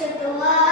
to the world.